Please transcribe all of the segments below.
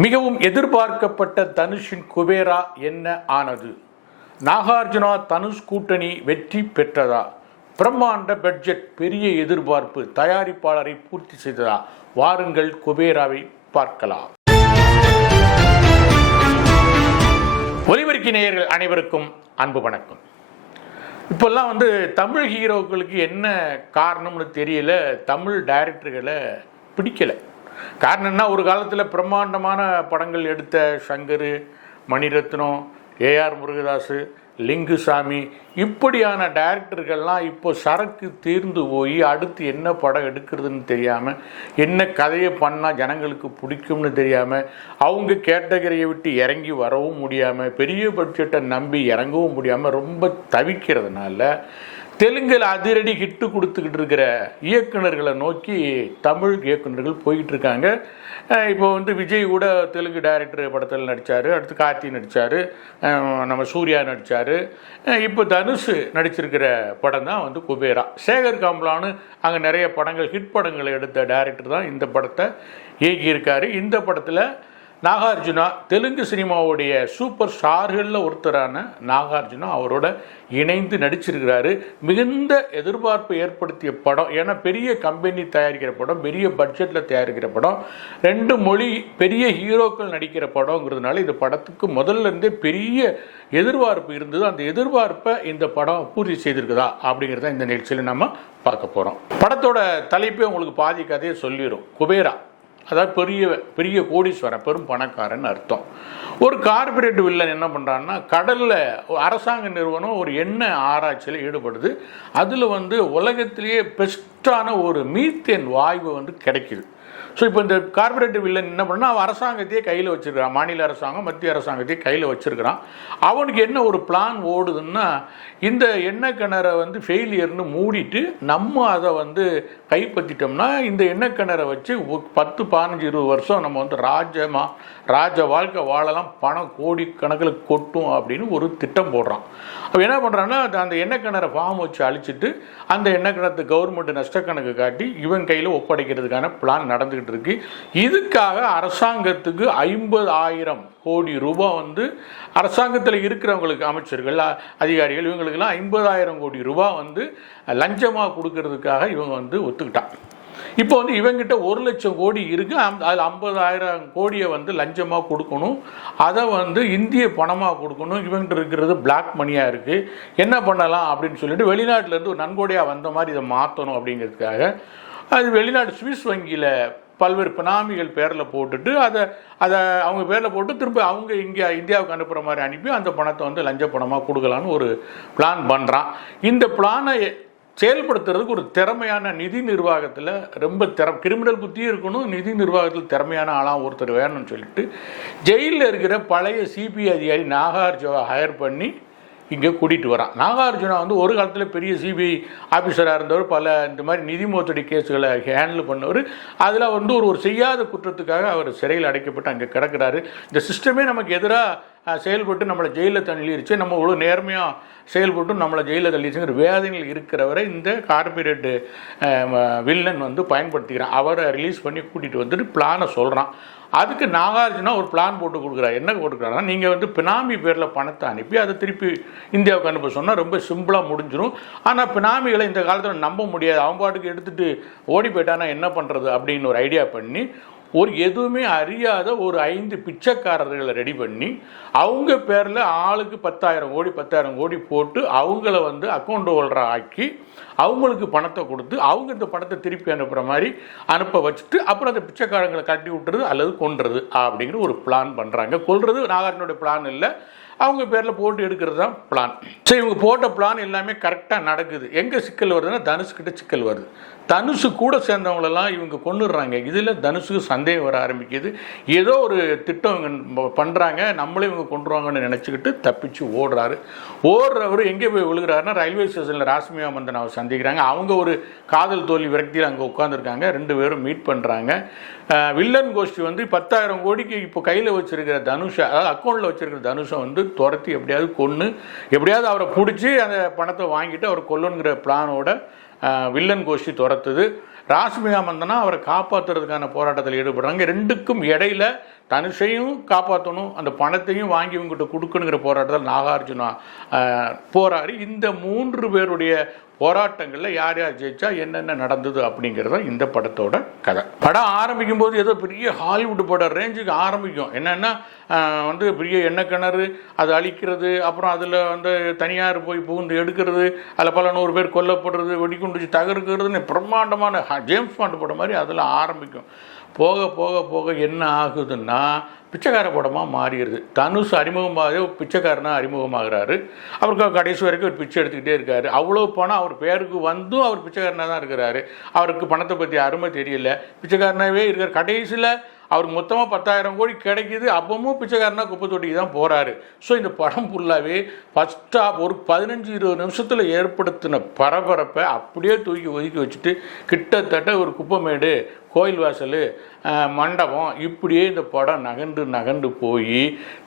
மிகவும் எதிர்பார்க்கப்பட்ட தனுஷின் குபேரா என்ன ஆனது? நாகார்ஜுனா தனுஷ் கூட்டணி வெற்றி பெற்றதா? பிரம்மாண்ட பட்ஜெட், பெரிய எதிர்பார்ப்பு, தயாரிப்பாளரை பூர்த்தி செய்ததா? வாருங்கள் குபேராவை பார்க்கலாம். ஒலிபெருக்கி நேயர்கள் அனைவருக்கும் அன்பு வணக்கம். இப்போல்லாம் தமிழ் ஹீரோக்களுக்கு என்ன காரணம்னு தெரியல, தமிழ் டைரக்டர்களை பிடிக்கலை. காரணம்னா, ஒரு காலத்தில் பிரம்மாண்டமான படங்கள் எடுத்த சங்கர், மணிரத்னம், ஏஆர் முருகதாஸ், லிங்குசாமி இப்படியான டைரக்டர்கள்லாம் இப்போ சரக்கு தீர்ந்து போய் அடுத்து என்ன படம் எடுக்கிறதுன்னு தெரியாமல், என்ன கதையை பண்ணால் ஜனங்களுக்கு பிடிக்கும்னு தெரியாமல், அவங்க கேட்டகரியை விட்டு இறங்கி வரவும் முடியாமல், பெரிய பட்ஜெட்டை நம்பி இறங்கவும் முடியாமல் ரொம்ப தவிக்கிறதுனால தெலுங்கில் அதிரடி ஹிட்டு கொடுத்துக்கிட்டு இருக்கிற இயக்குநர்களை நோக்கி தமிழ் இயக்குநர்கள் போய்கிட்டு இருக்காங்க. இப்போ விஜய் கூட தெலுங்கு டைரக்டர் படத்தில் நடித்தார், அடுத்து கார்த்தி நடித்தார், நம்ம சூர்யா நடித்தார். இப்போ தனுஷ் நடிச்சிருக்கிற படம் தான் குபேரா. சேகர் காம்லான்னு அங்கே நிறைய படங்கள், ஹிட் படங்களை எடுத்த டைரக்டர் தான் இந்த படத்தை இயக்கியிருக்காரு. இந்த படத்தில் நாகார்ஜுனா, தெலுங்கு சினிமாவுடைய சூப்பர் ஸ்டார்களில் ஒருத்தரான நாகார்ஜுனா அவரோட இணைந்து நடிச்சிருக்கிறாரு. மிகுந்த எதிர்பார்ப்பை ஏற்படுத்திய படம். ஏன்னா பெரிய கம்பெனி தயாரிக்கிற படம், பெரிய பட்ஜெட்டில் தயாரிக்கிற படம், 2 மொழி பெரிய ஹீரோக்கள் நடிக்கிற படங்கிறதுனால இந்த படத்துக்கு முதல்ல இருந்தே பெரிய எதிர்பார்ப்பு இருந்தது. அந்த எதிர்பார்ப்பை இந்த படம் பூர்த்தி செய்திருக்குதா அப்படிங்கிறத இந்த நிகழ்ச்சியில் நம்ம பார்க்க போகிறோம். படத்தோட தலைப்பே உங்களுக்கு பாதி கதையை சொல்லிடும். குபேரா அதாவது பெரிய கோடீஸ்வரன், பெரும் பணக்காரன் அர்த்தம். ஒரு கார்பரேட் வில்லன் என்ன பண்ணுறான்னா, கடலில் அரசாங்க நிறுவனம் ஒரு எண்ணெய் ஆராய்ச்சியில் ஈடுபடுது. அதில் உலகத்திலேயே பெஸ்ட்டான ஒரு மீத்தேன் வாயு கிடைக்குது. ஸோ இப்போ இந்த கார்பரேட் வில்லன் என்ன பண்ணால், அவன் அரசாங்கத்தையே கையில் வச்சுருக்கிறான், மாநில அரசாங்கம் மத்திய அரசாங்கத்தையே கையில் வச்சுருக்கிறான். அவனுக்கு என்ன ஒரு பிளான் ஓடுதுன்னா, இந்த எண்ணெய் கிணறை ஃபெயிலியர்னு மூடிட்டு நம்ம அதை கைப்பற்றிட்டோம்னா இந்த எண்ணெய் கிணறை வச்சு 10, 15, 20 வருஷம் நம்ம ராஜ வாழ்க்கை வாழலாம், பணம் கோடி கணக்கில் கொட்டும் அப்படின்னு ஒரு திட்டம் போடுறான். அப்போ என்ன பண்ணுறான்னா, அந்த எண்ணெய் கிணறை ஃபார்ம் வச்சு அழிச்சிட்டு அந்த எண்ணெய் கிணத்து கவர்மெண்ட் நஷ்டக்கணக்கு காட்டி இவன் கையில் ஒப்படைக்கிறதுக்கான பிளான் நடந்துக்கிட்டு இருக்கு. இதுக்காக அரசாங்கத்துக்கு 50,000 கோடி ரூபாய் அரசாங்கத்தில் இருக்கிறவங்களுக்கு, அமைச்சர்கள், அதிகாரிகள், இவங்களுக்கெல்லாம் 50,000 கோடி ரூபாய் லஞ்சமாக கொடுக்கறதுக்காக இவங்க ஒத்துக்கிட்டான். இப்போ இவங்கிட்ட 1 லட்சம் கோடி இருக்குது. அதில் 50,000 கோடியை லஞ்சமாக கொடுக்கணும், அதை இந்திய பணமாக கொடுக்கணும். இவங்கிட்ட இருக்கிறது பிளாக் மணியாக இருக்குது. என்ன பண்ணலாம் அப்படின்னு சொல்லிட்டு வெளிநாட்டிலேருந்து ஒரு நன்கொடையாக வந்த மாதிரி இதை மாற்றணும் அப்படிங்கிறதுக்காக அது வெளிநாட்டு சுவிஸ் வங்கியில் பல்வேறு பினாமிகள் பேரில் போட்டுட்டு அதை அவங்க பேரில் போட்டு திரும்ப அவங்க இங்கே இந்தியாவுக்கு அனுப்புகிற மாதிரி அனுப்பி அந்த பணத்தை லஞ்ச பணமாக கொடுக்கலான்னு ஒரு பிளான் பண்ணுறான். இந்த பிளானை செயல்படுத்துறதுக்கு ஒரு திறமையான நிதி நிர்வாகத்தில் ரொம்ப கிரிமினல் புத்தியும் இருக்கணும், நிதி நிர்வாகத்தில் திறமையான ஆளாக ஒருத்தர் வேணும்னு சொல்லிட்டு ஜெயிலில் இருக்கிற பழைய சிபிஐ அதிகாரி நாகார்ஜுனாவை ஹையர் பண்ணி இங்கே கூட்டிகிட்டு வரான். நாகார்ஜுனா ஒரு காலத்தில் பெரிய சிபிஐ ஆஃபீஸராக இருந்தவர், பல இந்த மாதிரி நிதி மோசடி கேஸுகளை ஹேண்டில் பண்ணவர். அதில் ஒரு செய்யாத குற்றத்துக்காக அவர் சிறையில் அடைக்கப்பட்டு அங்கே கிடக்கிறாரு. இந்த சிஸ்டமே நமக்கு எதிராக செயல்பட்டு நம்மளை ஜெயிலில் தள்ளிடுச்சு, நம்ம இவ்வளோ நேர்மையாக செயல்பட்டு நம்மளை ஜெயிலில் தள்ளிடுச்சுங்கிற வேதனைகள் இருக்கிறவரை இந்த கார்பரேட்டு வில்லன் பயன்படுத்திக்கிறான். அவரை ரிலீஸ் பண்ணி கூட்டிகிட்டு வந்துட்டு பிளானை சொல்கிறான். அதுக்கு நாகார்ஜுனா ஒரு பிளான் போட்டு கொடுக்குறாரு. என்ன போட்டுக்கிறாருன்னா, நீங்கள் பினாமி பேரில் பணத்தை அனுப்பி அதை திருப்பி இந்தியாவுக்கு அனுப்ப சொன்னால் ரொம்ப சிம்பிளாக முடிஞ்சிடும். ஆனால் பினாமிகளை இந்த காலத்தில் நம்ப முடியாது, அவன் பாட்டுக்கு எடுத்துகிட்டு ஓடி போயிட்டானா என்ன பண்ணுறது அப்படின்னு ஒரு ஐடியா பண்ணி எதுவுமே அறியாத ஒரு 5 பிச்சைக்காரர்களை ரெடி பண்ணி அவங்க பேரில் ஆளுக்கு 10,000 கோடி போட்டு அவங்கள அக்கௌண்ட் ஹோல்டராக ஆக்கி அவங்களுக்கு பணத்தை கொடுத்து அவங்க இந்த பணத்தை திருப்பி அனுப்புகிற மாதிரி அனுப்ப வச்சுட்டு அப்புறம் அந்த பிச்சைக்காரங்களை கட்டி விட்டுறது அல்லது கொன்றது அப்படிங்கிற ஒரு பிளான் பண்ணுறாங்க. கொல்றது நாகார்ஜுனோட பிளான் இல்லை, அவங்க பேரில் போட்டு எடுக்கிறது தான் பிளான். சரி, இவங்க போட்ட பிளான் எல்லாமே கரெக்டாக நடக்குது. எங்கே சிக்கல் வருதுன்னா, தனுஷ்கிட்ட சிக்கல் வருது. தனுஷு கூட சேர்ந்தவங்களெல்லாம் இவங்க கொண்டுடுறாங்க. இதில் தனுஷுக்கு சந்தேகம் வர ஆரம்பிக்குது. ஏதோ ஒரு திட்டம் இவங்க பண்ணுறாங்க, நம்மளே இவங்க கொண்டுருவாங்கன்னு நினச்சிக்கிட்டு தப்பிச்சு ஓடுறவர் எங்கே போய் விழுகிறாருன்னா, ரயில்வே ஸ்டேஷனில் ராஷ்மிகா மந்தனாவை சந்திக்கிறாங்க. அவங்க ஒரு காதல் தோல்வி விரக்தியில் அங்கே உட்காந்துருக்காங்க. 2 பேரும் மீட் பண்ணுறாங்க. வில்லன் கோஷ்டி 10,000 கோடிக்கு இப்போ கையில் வச்சுருக்கிற தனுஷை, அதாவது அக்கௌண்ட்டில் வச்சுருக்கிற தனுஷை துரத்தி எப்படியாவது கொன்று எப்படியாவது அவரை பிடிச்சி அந்த பணத்தை வாங்கிட்டு அவர் கொல்லுங்கிற பிளானோட வில்லன் கோஷ்டி துரத்துது. ராஷ்மிகா மந்தனா அவரை காப்பாற்றுறதுக்கான போராட்டத்தில் ஈடுபடுறாங்க. 2க்கும் இடையில தனுஷையும் காப்பாற்றணும், அந்த பணத்தையும் வாங்கி இவங்ககிட்ட கொடுக்கணுங்கிற போராட்டத்தில் நாகார்ஜுனா போராடி இந்த 3 பேருடைய போராட்டங்களில் யார் யார் ஜெயிச்சா என்னென்ன நடந்தது அப்படிங்கிறத இந்த படத்தோட கதை. படம் ஆரம்பிக்கும் போது ஏதோ பெரிய ஹாலிவுட் படம் ரேஞ்சுக்கு ஆரம்பிக்கும். என்னென்னா வந்து பெரிய எண்ணெய் கிணறு அது அழிக்கிறது, அப்புறம் அதில் வந்து தனியார் போய் புகுந்து எடுக்கிறது, அதில் பல 100 பேர் கொல்லப்படுறது, வெடிகுண்டு வச்சு தகர்க்கிறதுன்னு பிரம்மாண்டமான ஜேம்ஸ் பாண்ட் படம் மாதிரி அதில் ஆரம்பிக்கும். போக போக போக என்ன ஆகுதுன்னா பிச்சைக்கார படமாக மாறிடுது. தனுஷ் அறிமுகமாக பிச்சைக்காரனாக அறிமுகமாகிறாரு. அவருக்கு கடைசி வரைக்கும் ஒரு பிச்சை எடுத்துக்கிட்டே இருக்காரு. அவ்வளோ பணம் அவர் பேருக்கு வந்தும் அவர் பிச்சைக்காரனாக தான் இருக்கிறாரு. அவருக்கு பணத்தை பற்றி அருமை தெரியல, பிச்சைக்காரனாகவே இருக்கார். கடைசியில் அவருக்கு மொத்தமாக 10,000 கோடி கிடைக்கிது, அப்பவும் பிச்சைக்காரனா குப்பை தொட்டிக்கு தான் போகிறாரு. ஸோ இந்த படம் ஃபுல்லாகவே ஃபஸ்ட் ஹாஃப் ஒரு 15-20 நிமிஷத்தில் ஏற்படுத்தின பரபரப்பை அப்படியே தூக்கி ஒதுக்கி வச்சுட்டு கிட்டத்தட்ட ஒரு குப்பைமேடு, கோயில் வாசல், மண்டபம் இப்படியே இந்த படம் நகண்டு நகண்டு போய்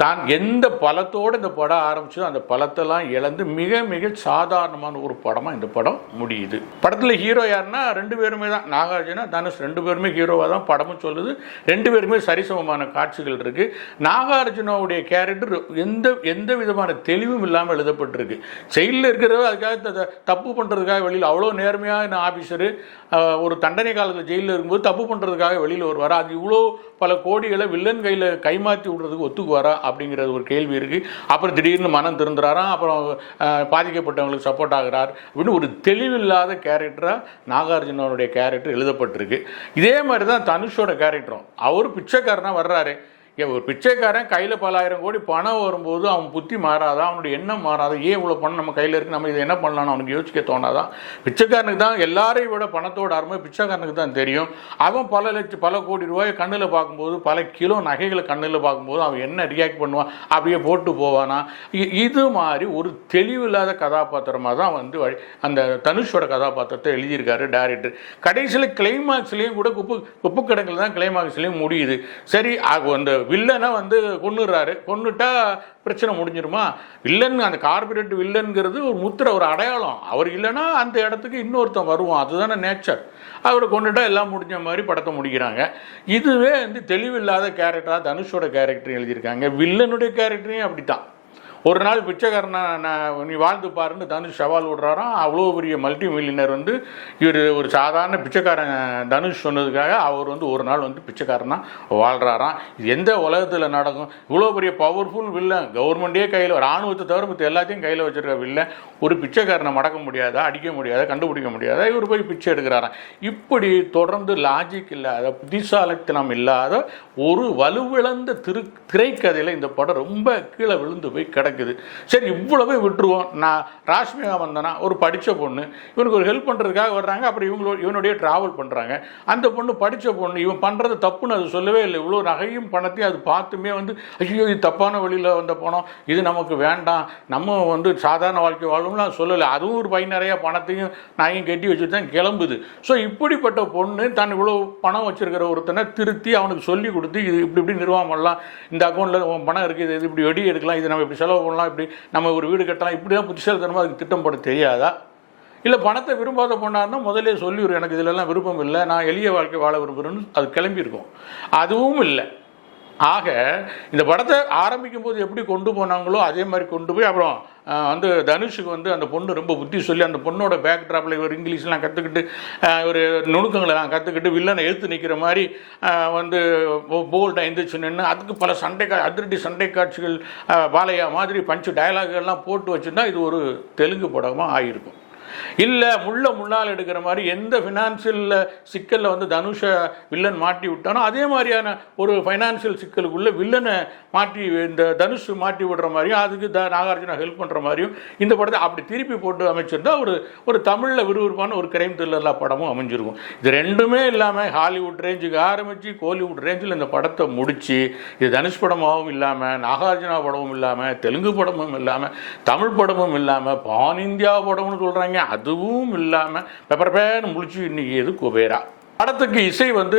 தான் எந்த பலத்தோடு இந்த படம் ஆரம்பிச்சதோ அந்த பலத்தெல்லாம் இழந்து மிக மிக சாதாரணமான ஒரு படமாக இந்த படம் முடியுது. படத்தில் ஹீரோ யாருன்னா 2 பேருமே தான், நாகார்ஜுனா தனுஷ் 2 பேருமே ஹீரோவாக தான் படமும் சொல்லுது. 2 பேருமே சரிசமமான காட்சிகள் இருக்குது. நாகார்ஜுனாவுடைய கேரக்டர் எந்த விதமான தெளிவும் இல்லாமல் எழுதப்பட்டிருக்கு. செயலில் இருக்கிறது அதுக்காக தப்பு பண்ணுறதுக்காக வெளியில் அவ்வளோ நேர்மையான ஆஃபீஸரு ஒரு தண்டனை காலத்தில் ஜெயிலில் இருக்கும்போது தப்பு பண்ணுறதுக்காக வெளியில் வருவாரா? அது இவ்வளோ பல கோடிகளை வில்லன் கையில் கைமாற்றி விடுறதுக்கு ஒத்துக்குவாரா அப்படிங்கிறது ஒரு கேள்வி இருக்குது. அப்புறம் திடீர்னு மனம் திருந்துறாராம், அப்புறம் பாதிக்கப்பட்டவங்களுக்கு சப்போர்ட் ஆகிறார் அப்படின்னு ஒரு தெளிவில்லாத கேரக்டராக நாகார்ஜுனோடைய கேரக்டர் எழுதப்பட்டிருக்கு. இதே மாதிரி தான் தனுஷோட கேரக்டரும். அவர் பிச்சைக்காரனாக வர்றாரு. ஒரு பிச்சைக்காரன் கையில் பல 1000 கோடி பணம் வரும்போது அவன் புத்தி மாறாதா, அவனுடைய எண்ணம் மாறாதா? ஏன் இவ்வளோ பணம் நம்ம கையில் இருக்குது, நம்ம இதை என்ன பண்ணலான்னு அவனுக்கு யோசிக்க தோணாதான்? பிச்சைக்காரனுக்கு தான் எல்லாரையும் விட பணத்தோட அருமை பிச்சைக்காரனுக்கு தான் தெரியும். அவன் பல கோடி ரூபாயை கண்ணில் பார்க்கும்போது, பல கிலோ நகைகளை கண்ணில் பார்க்கும்போது அவன் என்ன ரியாக்ட் பண்ணுவான்? அப்படியே போட்டு போவானா? இது மாதிரி ஒரு தெளிவில்லாத கதாபாத்திரமாக தான் வந்து அந்த தனுஷோட கதாபாத்திரத்தை எழுதியிருக்காரு டைரக்டர். கடைசியில் கிளைமாக்ஸ்லேயும் கூட குப்பு கிடங்கில் தான் கிளைமாக்ஸ்லேயும் முடியுது. சரி, அந்த வில்லனை வந்து கொன்னுறாரு, கொன்னுட்டா பிரச்சனை முடிஞ்சிருமா? வில்லன், அந்த கார்பரேட் வில்லன்கிறது ஒரு முத்திரை, ஒரு அடையாளம். அவர் இல்லைன்னா அந்த இடத்துக்கு இன்னொருத்தன் வருவான், அதுதானே நேச்சர். அவரை கொண்டுட்டா எல்லாம் முடிஞ்ச மாதிரி படத்தை முடிக்கிறாங்க. இதுவே வந்து தெளிவில்லாத கேரக்டராக தனுஷோட கேரக்டர் எழுதியிருக்காங்க. வில்லனுடைய கேரக்டரையும் அப்படித்தான். ஒரு நாள் பிச்சைக்காரனா நீ வாழ்ந்து பாருன்னு தனுஷ் சவால் விடுறாராம். அவ்வளோ பெரிய மல்டி மில்லியனர் வந்து இவர் ஒரு சாதாரண பிச்சைக்காரன் தனுஷ் சொன்னதுக்காக அவர் வந்து ஒரு நாள் வந்து பிச்சைக்காரனா வாழ்கிறாராம். இது எந்த உலகத்தில் நடக்கும்? இவ்வளோ பெரிய பவர்ஃபுல் வில்லன், கவர்மெண்ட்டே கையில், இராணுவத்தை தவிர மற்ற எல்லாத்தையும் கையில் வச்சுருக்க வில்லன் ஒரு பிச்சைக்காரனை மடக்க முடியாதா, அடிக்க முடியாதா, கண்டுபிடிக்க முடியாதா? இவர் போய் பிச்சை எடுக்கிறாராம். இப்படி தொடர்ந்து லாஜிக் இல்லாத, புத்திசாலித்தனம் இல்லாத ஒரு வலுவிழந்த திரைக்கதையில் இந்த படம் ரொம்ப கீழே விழுந்து போய் கிடக்குது. சரி, இவ்வளவே விட்டுருவோம். நான் ராஷ்மிகா வந்தனா ஒரு படித்த பொண்ணு, இவனுக்கு ஒரு ஹெல்ப் பண்ணுறதுக்காக வர்றாங்க. அப்புறம் இவனுடைய ட்ராவல் பண்ணுறாங்க. அந்த பொண்ணு படித்த பொண்ணு, இவன் பண்ணுறது தப்புன்னு அது சொல்லவே இல்லை. இவ்வளோ நகையும் பணத்தையும் அது பார்த்துமே வந்து ஐயோ இது தப்பான வழியில் வந்த பணம், இது நமக்கு வேண்டாம், நம்ம வந்து சாதாரண வாழ்க்கை வாழணும்னு சொல்லலை. அதுவும் ஒரு பை நிறையா பணத்தையும் நாயும் கட்டி வச்சுட்டு தான் கிளம்புது. ஸோ இப்படிப்பட்ட பொண்ணு தான் இவ்வளோ பணம் வச்சுருக்கிற ஒருத்தனை திருத்தி அவனுக்கு சொல்லி கொடுத்து இது இப்படி நிர்வாகம் பண்ணலாம், இந்த அக்கௌண்ட்டில் பணம் இருக்குது, இது இப்படி வெடி எடுக்கலாம், இது நம்ம இப்படி செலவு பண்ணலாம், இப்படி நம்ம ஒரு வீடு கட்டலாம், இப்படி தான் புத்திசாலித்தனமாக அதுக்கு திட்டம் போட தெரியாதா? இல்லை பணத்தை விரும்பாத பொண்ணாருன்னா முதலே சொல்லிவிடும், எனக்கு இதிலெல்லாம் விருப்பம் இல்லை, நான் எளிய வாழ்க்கை வாழ விரும்புகிறேன்னு அது கிளம்பியிருக்கும். அதுவும் இல்லை. ஆக இந்த படத்தை ஆரம்பிக்கும் போது எப்படி கொண்டு போனாங்களோ அதே மாதிரி கொண்டு போய் அப்புறம் வந்து தனுஷுக்கு வந்து அந்த பொண்ணு ரொம்ப புத்தி சொல்லி அந்த பொண்ணோட பேக் ட்ராப்பில் இவர் இங்கிலீஷ்லாம் கற்றுக்கிட்டு ஒரு நுணுக்கங்களெல்லாம் கற்றுக்கிட்டு வில்லனை எழுத்து நிற்கிற மாதிரி வந்து போல்டாக எழுந்திரிச்சு நின்று அதுக்கு பல அதிரடி சண்டை காட்சிகள் பாலையா மாதிரி பஞ்சு டயலாகுகள்லாம் போட்டு வச்சுருந்தா இது ஒரு தெலுங்கு படமாக ஆகியிருக்கும். இல்லை முள்ளால் எடுக்கிற மாதிரி எந்த ஃபினான்ஷியல் சிக்கலில் வந்து தனுஷை வில்லன் மாட்டி விட்டானோ அதே மாதிரியான ஒரு ஃபைனான்ஷியல் சிக்கலுக்குள்ளே வில்லனை மாட்டி இந்த தனுஷ் மாட்டி விடுற மாதிரியும் அதுக்கு நாகார்ஜுனா ஹெல்ப் பண்ணுற மாதிரியும் இந்த படத்தை அப்படி திருப்பி போட்டு அமைச்சிருந்தா ஒரு தமிழில் விறுவிறுப்பான ஒரு கிரைம் த்ரில்லர் படமும் அமைஞ்சிருக்கும். இது ரெண்டுமே இல்லாமல் ஹாலிவுட் ரேஞ்சுக்கு ஆரம்பித்து கோலிவுட் ரேஞ்சில் இந்த படத்தை முடித்து இது தனுஷ் படமாகவும் இல்லாமல் நாகார்ஜுனா படமும் இல்லாமல் தெலுங்கு படமும் இல்லாமல் தமிழ் படமும் இல்லாமல் பான் இந்தியா படம்னு சொல்கிறாங்க, அதுவும் இல்லாமல் பெப்பர் பேன்னு முடிச்சு இன்னைக்கு எது குபேரா. படத்துக்கு இசை வந்து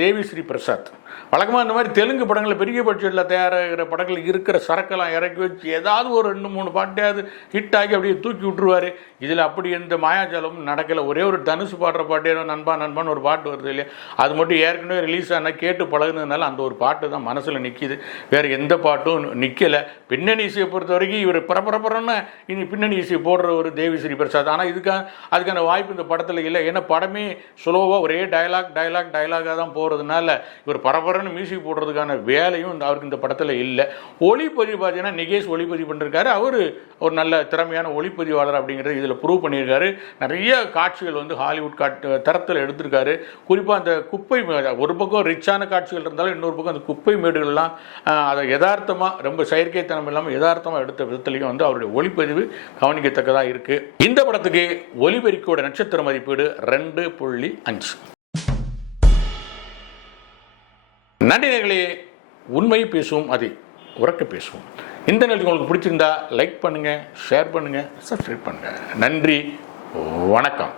தேவி ஸ்ரீ பிரசாத், வழக்கமாக இந்த மாதிரி தெலுங்கு படங்களில் பெரிய பட்ஜெட்டில் தயாராகிற படங்கள் இருக்கிற சரக்கெல்லாம் இறக்கி வச்சு ஏதாவது ஒரு 2-3 பாட்டையாவது ஹிட் ஆகி அப்படியே தூக்கி விட்டுருவார். இதில் அப்படி எந்த மாயாஜாலமும் நடக்கலை. ஒரே ஒரு தனுசு பாடுற பாட்டே நண்பா நண்பான்னு ஒரு பாட்டு வருது இல்லையா, அது மட்டும் ஏற்கனவே ரிலீஸ் ஆனால் கேட்டு பழகுனதுனால அந்த ஒரு பாட்டு தான் மனசில் நிற்கிது. வேறு எந்த பாட்டும் நிற்கலை. பின்னணி இசையை பொறுத்த வரைக்கும் இவர் பரபரப்புறன்னு இனி பின்னணி இசை போடுற ஒரு தேவிஸ்ரீ பிரசாத். ஆனால் அதுக்கான வாய்ப்பு இந்த படத்தில் இல்லை. ஏன்னா படமே ஸ்லோவாக ஒரே டயலாகாக தான் போகிறதுனால இவர் பரபரன்னு மியூசிக் போடுறதுக்கான வேலையும் அவருக்கு இந்த படத்தில் இல்லை. ஒளிப்பதிவு பார்த்தீங்கன்னா நிகேஷ் ஒளிப்பதிவு பண்ணிருக்காரு. அவர் ஒரு நல்ல திறமையான ஒளிப்பதிவாளர் அப்படிங்கிறது இதில் ப்ரூவ் பண்ணியிருக்காரு. நிறைய காட்சிகள் வந்து ஹாலிவுட் தரத்தில் எடுத்திருக்காரு. குறிப்பாக அந்த குப்பை ஒரு பக்கம் ரிச்சான காட்சிகள் இருந்தாலும் இன்னொரு பக்கம் அந்த குப்பை மேடுகள்லாம் அதை யதார்த்தமாக ரொம்ப செயற்கைத்தனம் இல்லாமல் யதார்த்தமாக எடுத்த விதத்துலையும் வந்து அவருடைய ஒளிப்பதிவு கவனிக்கத்தக்கதாக இருக்குது. இந்த படத்துக்கு ஒலிபெருக்கியோட நட்சத்திர மதிப்பீடு 2.5. நன்றி நேயர்களே. உண்மை பேசுவோம், அதை உறக்க பேசுவோம். இந்த நிகழ்ச்சி உங்களுக்கு பிடிச்சிருந்தா லைக் பண்ணுங்கள், ஷேர் பண்ணுங்கள், சப்ஸ்கிரைப் பண்ணுங்கள். நன்றி, வணக்கம்.